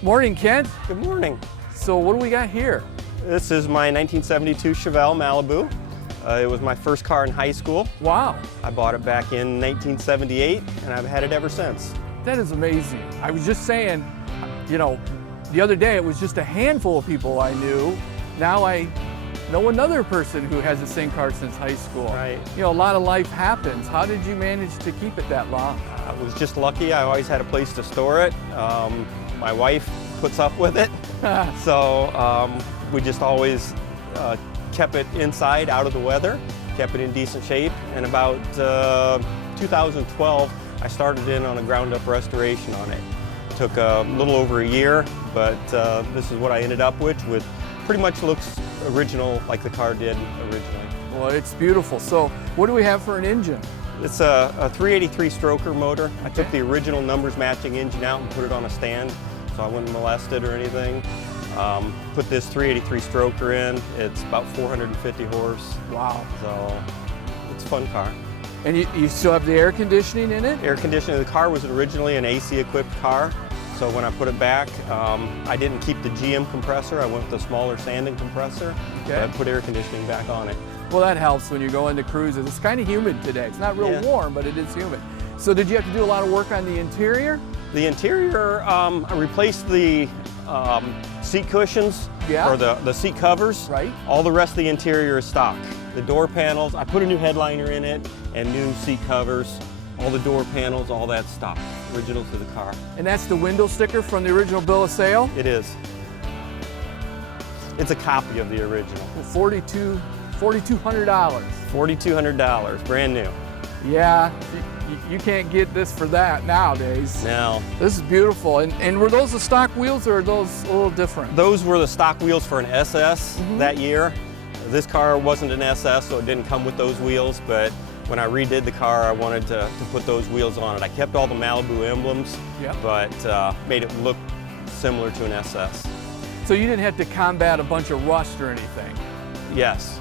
Morning, Kent. Good morning. So what do we got here? This is my 1972 Chevelle Malibu. It was my first car in high school. Wow, I bought it back in 1978 and I've had it ever since. that is amazing. I was just saying, the other day it was just a handful of people I knew. Now I know another person who has the same car since high school. Right. A lot of life happens. How did you manage to keep it that long? I was just lucky. I always had a place to store it. My wife puts up with it. So we just always kept it inside, out of the weather, kept it in decent shape. And about 2012, I started in on a ground-up restoration on it. Took a little over a year, but this is what I ended up with pretty much looks original like the car did originally. Well, it's beautiful. So what do we have for an engine? It's a 383 stroker motor. I took Okay. the original numbers matching engine out and put it on a stand so I wouldn't molest it or anything. Put this 383 stroker in. It's about 450 horse. Wow. So it's a fun car. And you still have the air conditioning in it? Air conditioning, the car was originally an AC equipped car. So when I put it back, I didn't keep the GM compressor. I went with the smaller Sandon compressor. Okay. But I put air conditioning back on it. Well, that helps when you go into cruises. It's kind of humid today. It's not real Yeah. warm, but it is humid. So did you have to do a lot of work on the interior? The interior, I replaced the seat cushions, Yeah. or the seat covers. Right. All the rest of the interior is stock. The door panels, I put a new headliner in it and new seat covers. All the door panels, all that stock, original to the car. And that's the window sticker from the original bill of sale? It is. It's a copy of the original. $4,200. $4,200, brand new. Yeah, you can't get this for that nowadays. Now, This is beautiful. And were those the stock wheels or are those a little different? those were the stock wheels for an SS that year. This car wasn't an SS, so it didn't come with those wheels, but when I redid the car, I wanted to put those wheels on it. I kept all the Malibu emblems, Yeah. but made it look similar to an SS. So you didn't have to combat a bunch of rust or anything? Yes.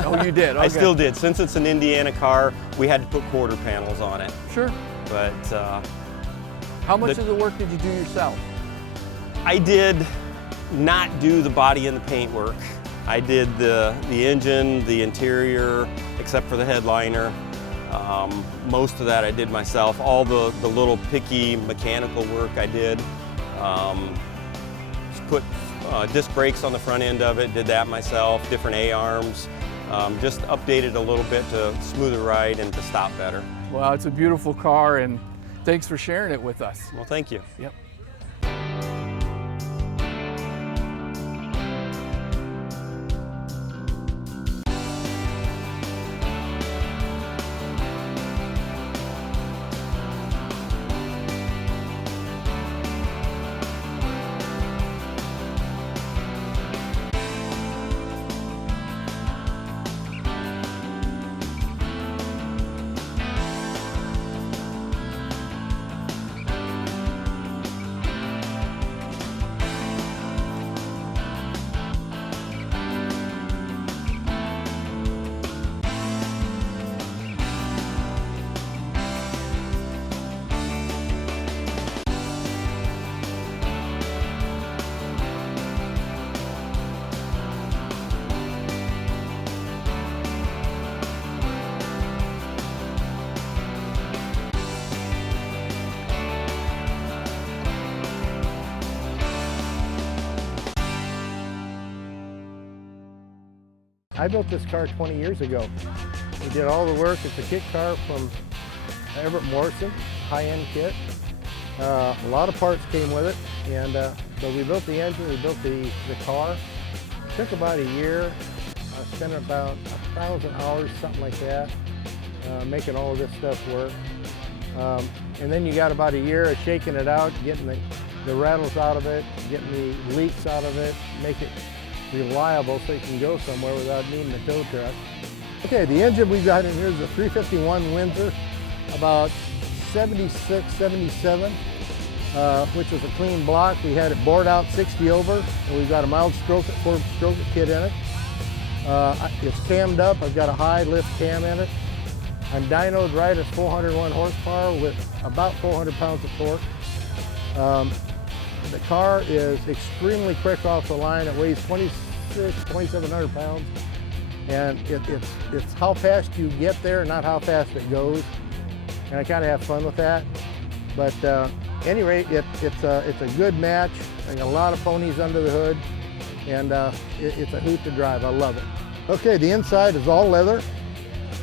Oh, you did? Okay. I still did. Since it's an Indiana car, we had to put quarter panels on it. Sure. But How much of the work did you do yourself? I did not do the body and the paint work. I did the engine, the interior, except for the headliner. Most of that I did myself. All the little picky mechanical work I did. Just put disc brakes on the front end of it, did that myself, different A-arms. Just updated a little bit to smoother ride and to stop better. Well, it's a beautiful car, and thanks for sharing it with us. Well, thank you. Yep. I built this car 20 years ago. We did all the work. It's a kit car from Everett Morrison, high-end kit. A lot of parts came with it, and so we built the engine, we built the car. It took about a year. I spent about 1,000 hours, something like that, making all of this stuff work. And then you got about a year of shaking it out, getting the rattles out of it, getting the leaks out of it, make it reliable so you can go somewhere without needing a tow truck. Okay, the engine we've got in here is a 351 Windsor, about 76, 77, which is a clean block. We had it bored out 60 over, and we've got a mild stroke kit in it. It's cammed up. I've got a high lift cam in it. I'm dynoed right at 401 horsepower with about 400 pounds of torque. The car is extremely quick off the line. It weighs 2,700 pounds. And it's how fast you get there, not how fast it goes. And I kind of have fun with that. But any rate, it's a good match. I got a lot of ponies under the hood, and it's a hoot to drive. I love it. Okay, the inside is all leather.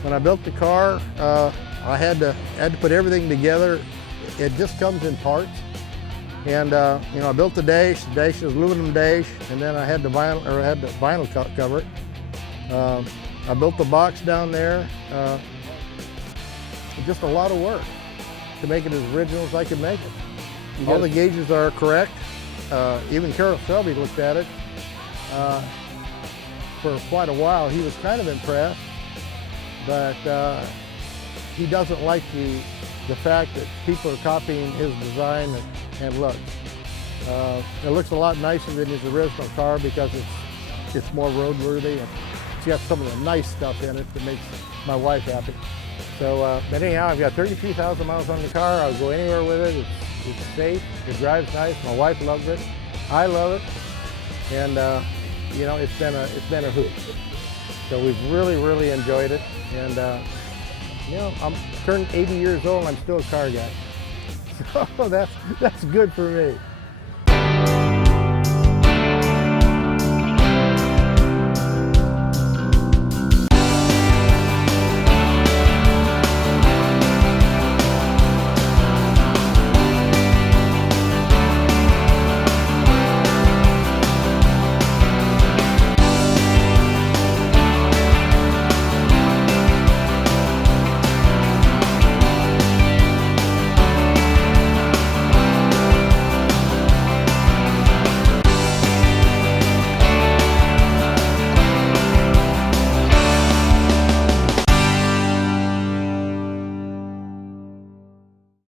When I built the car, I had to put everything together. It just comes in parts. And you know, I built the dash. The dash is aluminum dash, and then I had the vinyl cover it. I built the box down there. Just a lot of work to make it as original as I could make it. All the gauges are correct. Even Carroll Shelby looked at it for quite a while. He was kind of impressed, but he doesn't like the fact that people are copying his design and look. It looks a lot nicer than his original car because it's more roadworthy, and it's got some of the nice stuff in it that makes my wife happy. So, but anyhow, I've got 32,000 miles on the car. I'll go anywhere with it. It's safe. It drives nice. My wife loves it. I love it, and you know, it's been a hoot. So we've really enjoyed it, and you know, I'm turned 80 years old. And I'm still a car guy. So that's good for me.